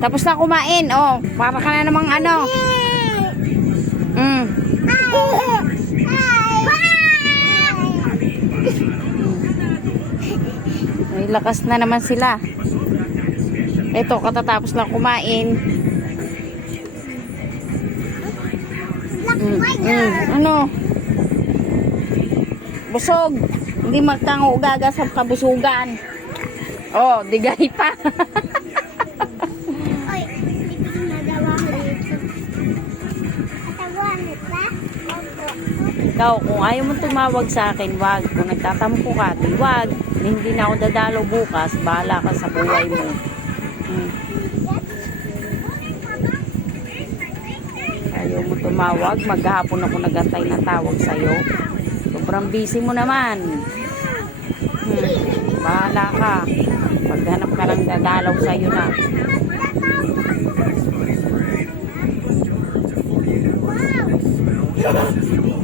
Tapos na kumain. Oh, para ka na namang ano. May lakas na naman sila. Ito, katatapos lang kumain. Ano? Busog. Hindi magtangugaga sa kabusugan. Oh, digay pa. Oy, bibigyan na daw ako dito. Katawan pa? Opo. Ikaw, kung ayaw mo tumawag sa akin, wag. Kung nagtatampo ka, di wag. Hindi na ako dadalaw bukas. Bahala ka sa buhay mo. Ayaw mo tumawag. Maghapon ako nagantay ng tawag sa'yo. Sobrang busy mo naman. Bahala ka. Maghanap ka lang dadalaw sa'yo na. Wow!